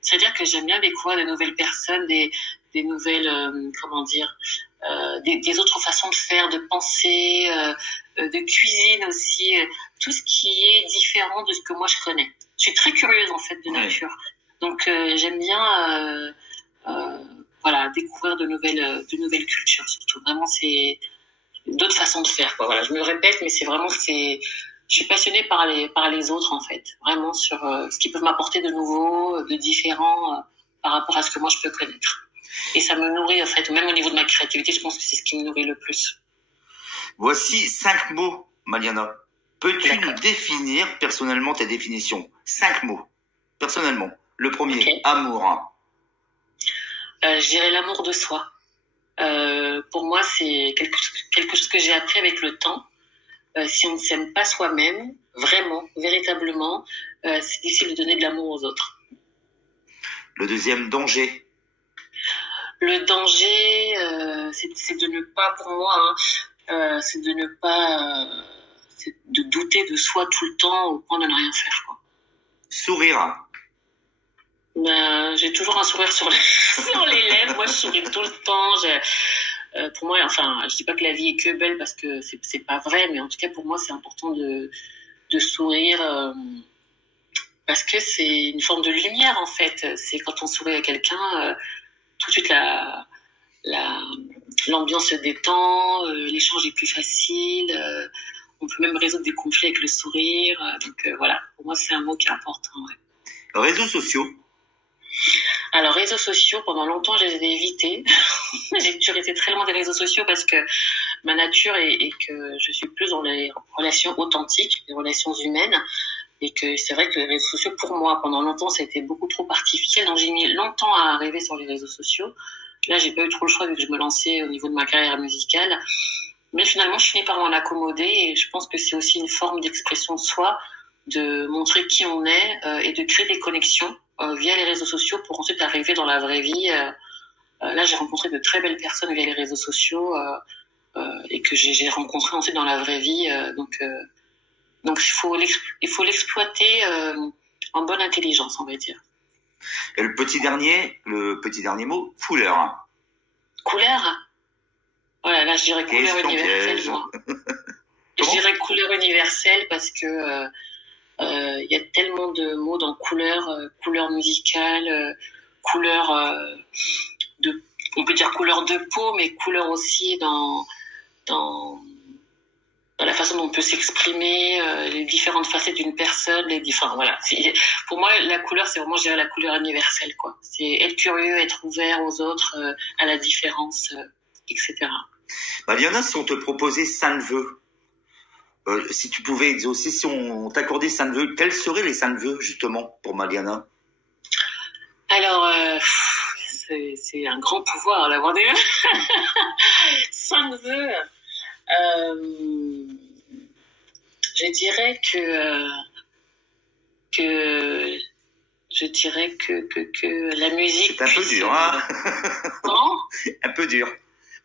C'est-à-dire que j'aime bien découvrir de nouvelles personnes, des nouvelles des autres façons de faire, de penser, de cuisine aussi, tout ce qui est différent de ce que moi je connais. Je suis très curieuse en fait de nature, donc j'aime bien voilà, découvrir de nouvelles cultures surtout. Vraiment, c'est d'autres façons de faire, quoi. Voilà, je me répète, mais c'est vraiment je suis passionnée par les autres en fait, vraiment sur ce qu'ils peuvent m'apporter de nouveau, de différent par rapport à ce que moi je peux connaître. Et ça me nourrit en fait, même au niveau de ma créativité, je pense que c'est ce qui me nourrit le plus. Voici 5 mots, Maliana. Peux-tu nous définir personnellement ta définition? 5 mots, personnellement. Le premier, amour. Je dirais l'amour de soi. Pour moi, c'est quelque chose que j'ai appris avec le temps. Si on ne s'aime pas soi-même, vraiment, véritablement, c'est difficile de donner de l'amour aux autres. Le deuxième, danger. Le danger, c'est de ne pas, pour moi, c'est de ne pas, c'est de douter de soi tout le temps au point de ne rien faire, quoi. Sourire. J'ai toujours un sourire sur les lèvres. Moi, je souris tout le temps. Pour moi, enfin, je dis pas que la vie est que belle parce que c'est pas vrai, mais en tout cas, pour moi, c'est important de sourire parce que c'est une forme de lumière, en fait. C'est quand on sourit à quelqu'un, tout de suite l'ambiance se détend, l'échange est plus facile, on peut même résoudre des conflits avec le sourire. Donc voilà, pour moi, c'est un mot qui est important. Ouais. Réseaux sociaux. Alors, réseaux sociaux, pendant longtemps, je les ai évités. J'ai toujours été très loin des réseaux sociaux parce que ma nature est que je suis plus dans les relations authentiques, les relations humaines. Et que c'est vrai que les réseaux sociaux, pour moi, pendant longtemps, ça a été beaucoup trop artificiel. Donc, j'ai mis longtemps à arriver sur les réseaux sociaux. Là, j'ai pas eu trop le choix vu que je me lançais au niveau de ma carrière musicale. Mais finalement, je finis par m'en accommoder et je pense que c'est aussi une forme d'expression de soi, de montrer qui on est et de créer des connexions via les réseaux sociaux pour ensuite arriver dans la vraie vie. Là, j'ai rencontré de très belles personnes via les réseaux sociaux et que j'ai rencontré ensuite dans la vraie vie. Donc, il faut l'exploiter en bonne intelligence, on va dire. Et le petit dernier mot, couleur. Couleur? Voilà, là, je dirais couleur universelle. Je dirais couleur universelle parce que il y a tellement de mots dans couleur musicale, couleur on peut dire couleur de peau, mais couleur aussi dans la façon dont on peut s'exprimer, les différentes facettes d'une personne, voilà. Pour moi, la couleur, c'est vraiment, je dirais, la couleur universelle, quoi. C'est être curieux, être ouvert aux autres, à la différence, etc. Maliana, si on te proposait 5 vœux, si tu pouvais exaucer, si on t'accordait 5 vœux, quels seraient les 5 vœux, justement, pour Maliana? Alors, c'est un grand pouvoir d'avoir des vœux. 5 vœux. Je dirais que la musique. C'est un peu dur, hein? Comment? Un peu dur.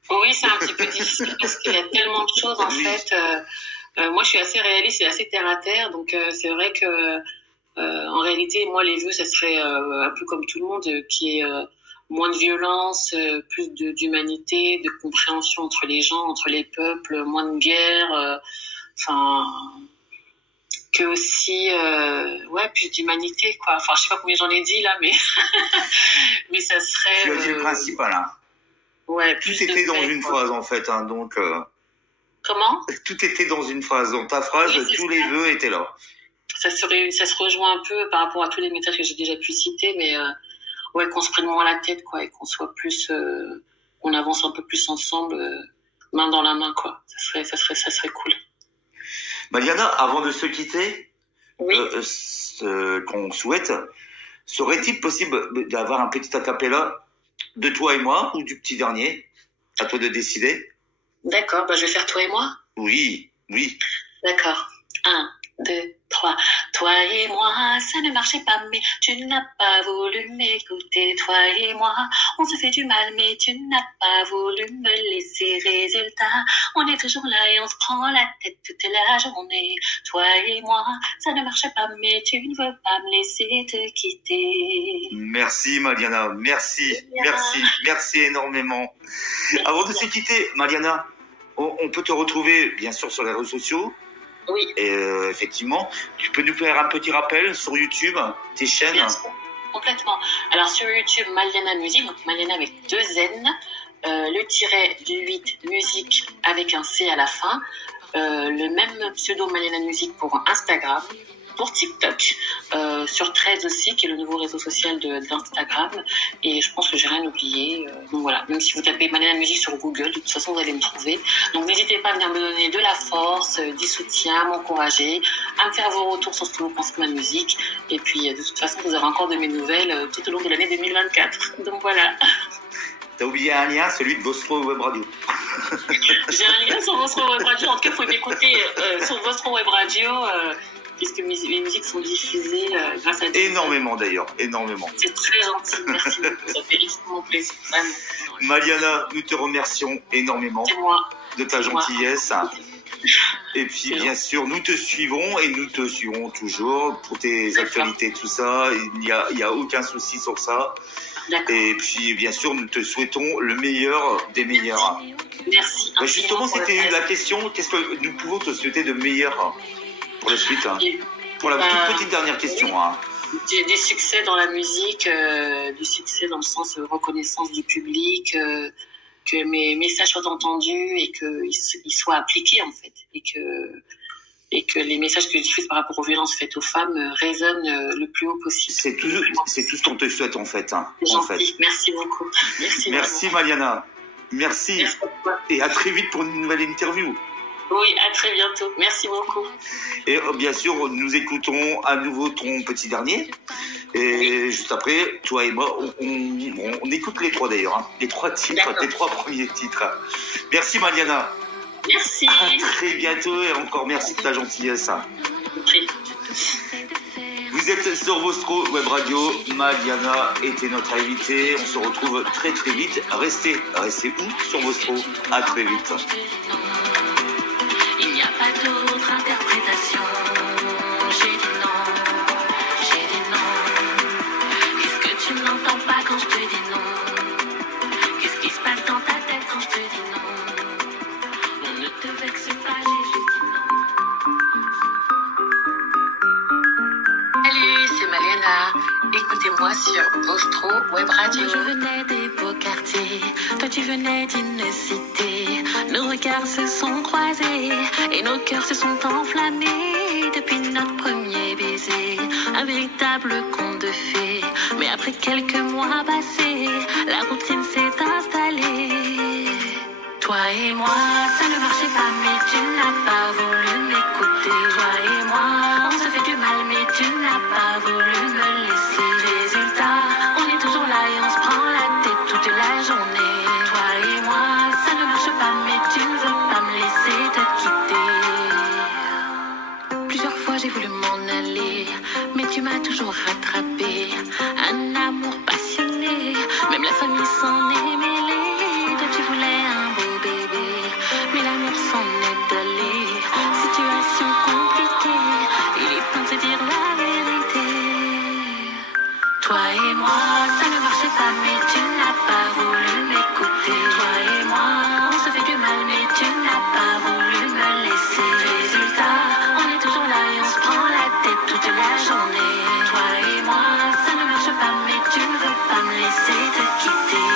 Oui, c'est un petit peu difficile parce qu'il y a tellement de choses en fait. Moi, je suis assez réaliste et assez terre à terre, donc c'est vrai que en réalité, moi, les vœux, ça serait un peu comme tout le monde, qui est moins de violence, plus d'humanité, de compréhension entre les gens, entre les peuples, moins de guerre, que aussi plus d'humanité, quoi. Enfin, je sais pas combien j'en ai dit là, mais mais ça serait. Tu as dit le principal, hein. Ouais. Tout était dans une phrase en fait, hein, donc. Comment? Tout était dans une phrase. Dans ta phrase, oui, tous les vœux étaient là. Ça se rejoint un peu par rapport à tous les messages que j'ai déjà pu citer, mais qu'on se prenne moins la tête, quoi, et qu'on soit plus, qu'on avance un peu plus ensemble, main dans la main, quoi. Ça serait cool. Maliana, avant de se quitter, oui. Qu'on souhaite, serait-il possible d'avoir un petit acapella de toi et moi ou du petit dernier? À toi de décider. D'accord, je vais faire toi et moi. Oui. D'accord. 1, 2, 3. Toi et moi, ça ne marchait pas, mais tu n'as pas voulu m'écouter. Toi et moi, on se fait du mal, mais tu n'as pas voulu me laisser. Résultat, on est toujours là et on se prend la tête toute la journée. Toi et moi, ça ne marche pas, mais tu ne veux pas me laisser te quitter. Merci Maliana, merci énormément. Avant de se quitter, Maliana, on peut te retrouver bien sûr sur les réseaux sociaux. Oui. Et effectivement, tu peux nous faire un petit rappel sur YouTube, tes chaînes? Bien sûr, complètement. Alors sur YouTube, Maliana Musique, donc Maliana avec 2 N, le tiret du 8 musique avec un C à la fin, le même pseudo Maliana Musique pour Instagram, pour TikTok, sur Threads aussi, qui est le nouveau réseau social d'Instagram, et je pense que j'ai rien oublié. Donc voilà, même si vous tapez Maliana Musique sur Google, de toute façon vous allez me trouver. Donc n'hésitez pas à venir me donner de la force, du soutien, à m'encourager, à me faire vos retours sur ce que vous pensez de ma musique, et puis de toute façon vous aurez encore de mes nouvelles tout au long de l'année 2024. Donc voilà. T'as oublié un lien, celui de Vostro Web Radio. J'ai un lien sur Vostro Web Radio, en tout cas il faut m'écouter sur Vostro Web Radio, puisque mes musiques sont diffusées grâce à... Énormément d'ailleurs, énormément. C'est très gentil, merci beaucoup, ça fait extrêmement plaisir. Vraiment. Maliana, nous te remercions énormément de ta gentillesse. Et puis bien sûr, nous te suivons et nous te suivrons toujours pour tes actualités, tout ça. Il n'y a aucun souci sur ça. Et puis bien sûr, nous te souhaitons le meilleur des meilleurs. Merci. Justement, c'était la question, qu'est-ce que nous pouvons te souhaiter de meilleur pour la suite, pour la toute petite dernière question. Des succès dans la musique, du succès dans le sens reconnaissance du public, que mes messages soient entendus et qu'ils soient appliqués en fait, et que les messages que je diffuse par rapport aux violences faites aux femmes résonnent le plus haut possible. C'est tout ce qu'on te souhaite en fait. C'est gentil, merci beaucoup. Merci Maliana, merci et à très vite pour une nouvelle interview. Oui, à très bientôt. Merci beaucoup. Et bien sûr, nous écoutons à nouveau ton petit dernier. Et juste après, toi et moi, on écoute les 3 d'ailleurs. Les 3 titres, les 3 premiers titres. Merci Maliana. Merci. À très bientôt et encore merci de ta gentillesse. Merci. Vous êtes sur Vostro Web Radio. Maliana était notre invitée. On se retrouve très très vite. Restez où sur Vostro? À très vite. Il n'y a pas d'autre interprétation. J'ai dit non. Qu'est-ce que tu n'entends pas quand je te dis non? Qu'est-ce qui se passe dans ta tête quand je te dis non? On ne te vexe pas, j'ai juste dit non. Salut, c'est Maliana. Écoutez-moi sur Vostro Web Radio. Moi je venais des beaux quartiers, toi tu venais d'une cité. Nos regards se sont croisés et nos cœurs se sont enflammés depuis notre premier baiser. Un véritable conte de fées. Mais après quelques mois passés, la routine s'est installée. Toi et moi, ça ne marchait pas, mais tu n'as pas voulu m'écouter. Toi et moi, on se fait du mal, mais tu n'as pas voulu me laisser. Résultat, on est toujours là et on se prend la tête toute la journée. Toi et moi, ça ne marche pas, mais tu ne veux pas me laisser te quitter. Plusieurs fois j'ai voulu m'en aller, mais tu m'as toujours rattrapé. Un amour passionné, même la famille s'en est mêlée. Toi tu voulais un beau bébé, mais l'amour s'en est allé. Situation compliquée, il est temps de se dire la vérité. Toi et moi, ça ne marchait pas, mais tu n'as pas voulu m'écouter. Toi et moi, on se fait du mal, mais tu n'as pas voulu me laisser. Résultat, on est toujours là et on se prend la tête toute la journée. Toi et moi, ça ne marche pas, mais tu ne veux pas me laisser te quitter.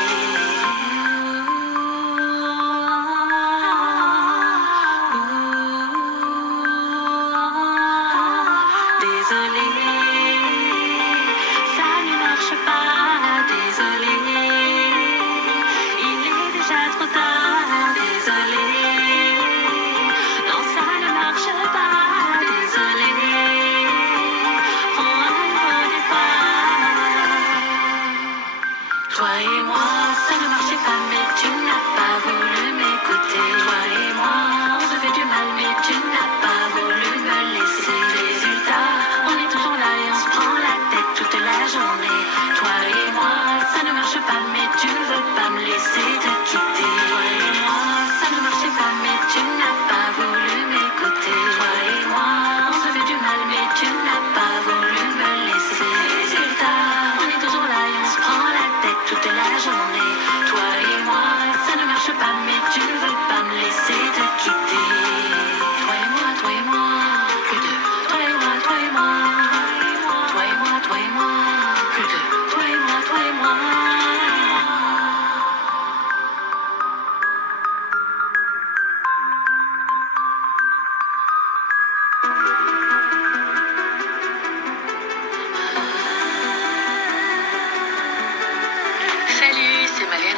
On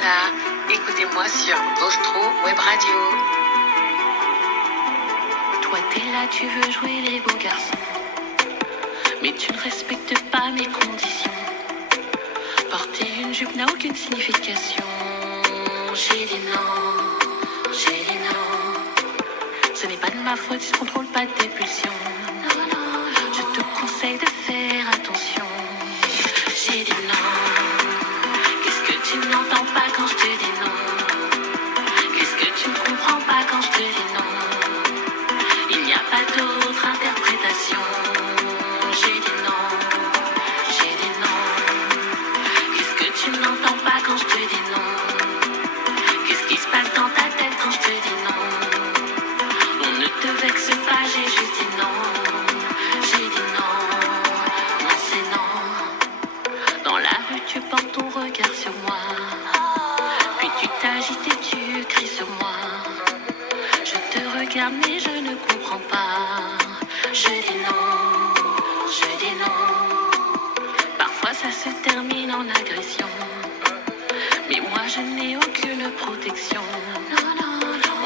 Nana. Écoutez-moi sur Vostro Web Radio. Toi t'es là, tu veux jouer les beaux garçons, mais tu ne respectes pas mes conditions. Porter une jupe n'a aucune signification. J'ai dit non, j'ai dit non. Ce n'est pas de ma faute si je contrôle pas tes pulsions. Je te conseille de faire attention. J'ai dit non. Qu'est-ce que tu n'entends pas quand je te dis non? Qu'est-ce que tu ne comprends pas quand je te dis non? Il n'y a pas d'autre interprétation. J'ai dit non. J'ai dit non. Qu'est-ce que tu n'entends pas quand je te dis non? Qu'est-ce qui se passe dans ta tête quand je te dis non? On ne te vexe pas, j'ai juste dit non. J'ai dit non. Non, c'est non. Dans la rue, tu portes ton regard sur moi. Puis tu t'agites et tu cries sur moi. Je te regarde mais je ne comprends pas. Je dis non. Je dis non. Parfois ça se termine en agression. Mais moi je n'ai aucune protection.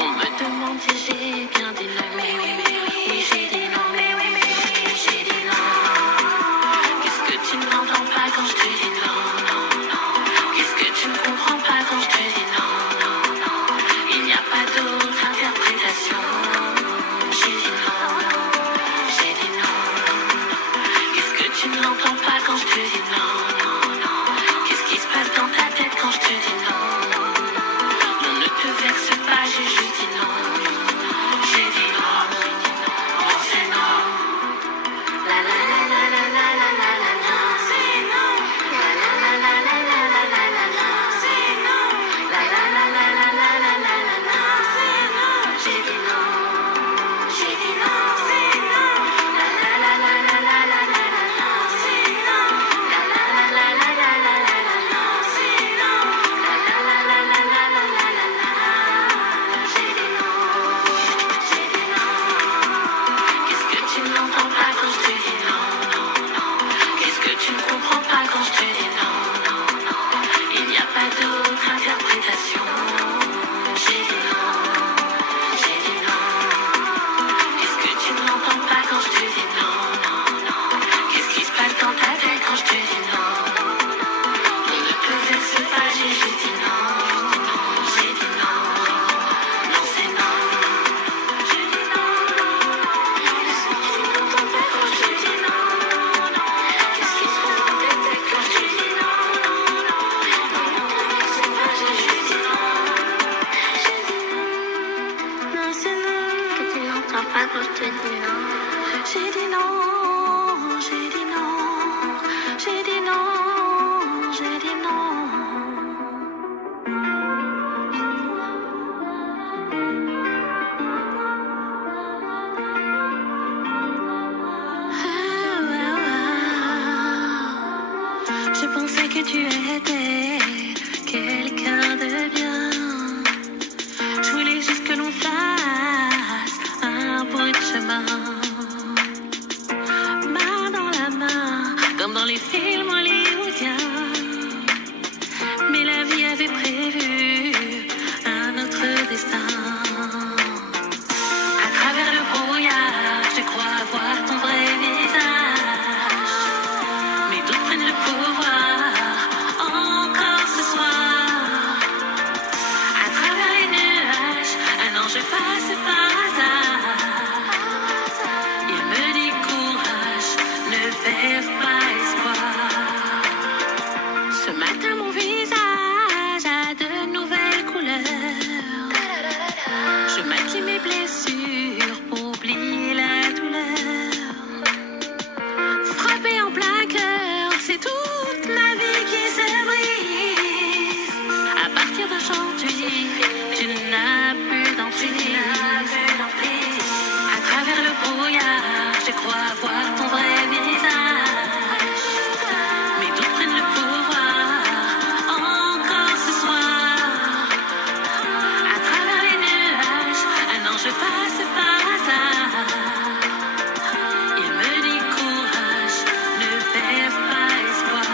On me demande si j'ai bien dit non. Oui, j'ai dit non. J'ai dit non. Qu'est-ce que tu n'entends pas quand je te dis non? Qu'est-ce que tu ne comprends pas quand je te dis non? Il n'y a pas d'autre interprétation. J'ai dit non. J'ai dit non. Qu'est-ce que tu n'entends pas quand je te dis non? Qu'est-ce qui se passe dans ta tête quand je te dis non? On ne te vexe pas, j'ai juste dit non. J'ai dit non. Non, c'est non. La la la la la la la la la la. C'est non. La la la la la la la la la la. C'est non. La la la la la la la la la la. C'est non. J'ai dit non. J'ai dit non. C'est non. La la la la la la la la la la. C'est non. La la la la la la la la la la. C'est non. La la la la la la la la la la. J'ai dit non. J'ai dit non. Qu'est-ce que tu n'entends pas quand je te dis non? Qu'est-ce que tu ne comprends pas quand je te dis non? Il n'y a pas d'autre interprétation. J'ai dit non. J'ai dit non. Qu'est-ce que tu n'entends pas quand je te dis non? Qu'est-ce qui se passe dans ta tête quand je te dis non? On ne te vexe pas, j'ai juste dit non. J'ai dit non. Non, c'est non. J'ai dit non. Qu'est-ce que tu n'entends pas quand je te dis non? Qu'est-ce qui se passe dans ta tête quand je te dis non? On ne te vexe pas, j'ai juste dit non. J'ai dit non. Non, c'est non. Que tu n'entends pas quand je te dis non. J'ai dit non. J'ai dit non. J'ai dit non. J'ai dit non. Je pensais que tu étais quelqu'un de bien. Je voulais juste que l'on fasse un bout de chemin, main dans la main, comme dans les films hollywoodiens. Mais la vie avait prévu un autre destin. À travers le brouillard, je crois voir ton vrai visage. Mais d'autres prennent le pouvoir encore ce soir. À travers les nuages, un ange passe par hasard. Il me dit courage, ne perds pas espoir. Ce matin mon visage a de nouvelles couleurs. Je maquille mes blessures pour oublier la douleur. Frappé en plein cœur, c'est toute ma vie qui se brise. À partir d'aujourd'hui, tu n'as plus d'emprise. À travers le brouillard, je crois voir ton vrai visage. Mais d'autres prennent le pouvoir encore ce soir. À travers les nuages, un ange passe par hasard. Il me dit courage, ne perds pas espoir.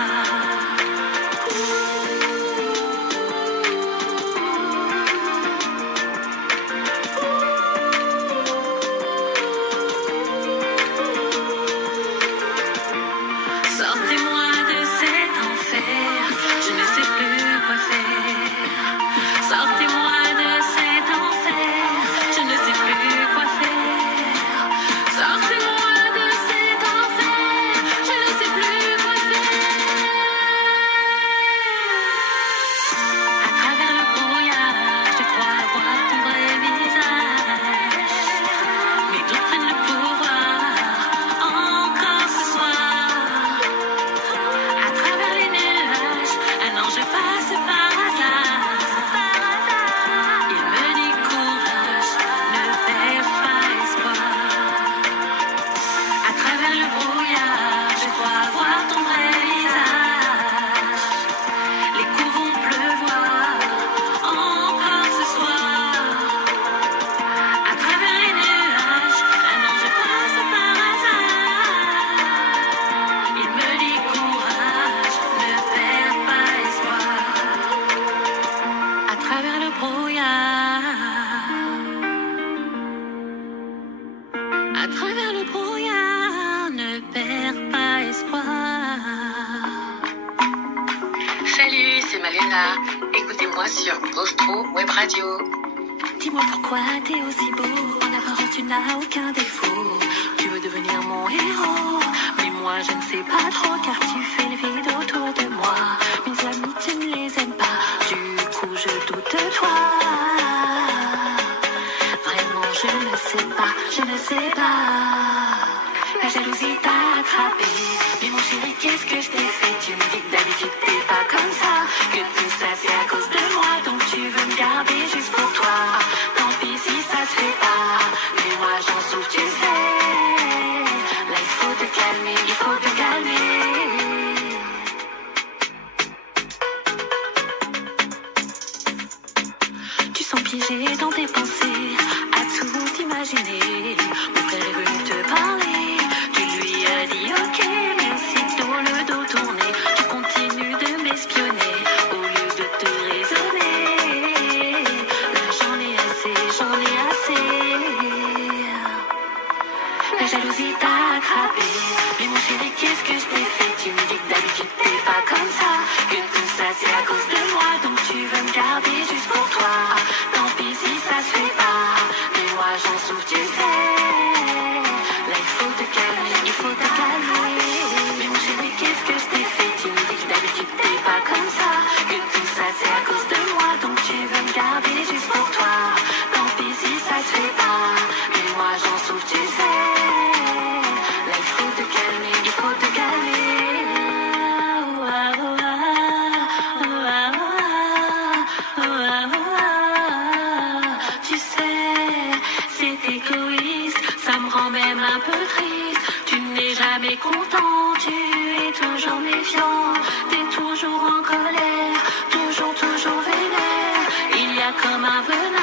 c'est Malena. Écoutez-moi sur Vostro Web Radio. Dis-moi pourquoi t'es aussi beau. En apparence, tu n'as aucun défaut. Tu veux devenir mon héros. Mais moi, je ne sais pas trop car tu fais le vide autour de moi. Mes amis, tu ne les aimes pas. Du coup, je doute de toi. Vraiment, je ne sais pas. La jalousie t'a attrapé. Mais mon chéri, qu'est-ce que je t'ai fait? Tu me dis que d'habitude t'es pas comme ça. Que tout ça c'est à cause de moi. Donc tu veux me garder juste pour toi. Tant pis si ça se fait pas. Mais moi j'en souffre, tu sais. Là il faut te calmer, il faut te calmer. Tu sens piégé dans tes pensées. À tout imaginer. Mon frère est venu te parler. Tu lui as dit ok. Mais aussitôt le dos tourné. Tu continues de m'espionner. Au lieu de te raisonner. Là j'en ai assez. La jalousie t'a attrapé. Mais mon chéri, qu'est-ce que je t'ai fait? Tu me dis que d'habitude t'es pas comme ça. Que tout ça c'est à cause de moi. Donc tu veux me garder juste pour toi. Tant pis si ça se fait pas. Mais moi j'en souffre, tu sais. Là il faut te calmer, il faut te calmer. Mais mon chéri, qu'est-ce que je t'ai fait? Tu me dis que d'habitude t'es pas comme ça. Que tout ça c'est à cause de moi. Donc tu veux me garder juste pour toi. Tant pis si ça se fait pas. Mais moi j'en souffre, tu sais. Là il faut te calmer, il faut te calmer. Tu sais, c'est égoïste, ça me rend même un peu triste. Tu n'es jamais content, tu es toujours méfiant. T'es toujours en colère, toujours vénère. Il y a comme un venin.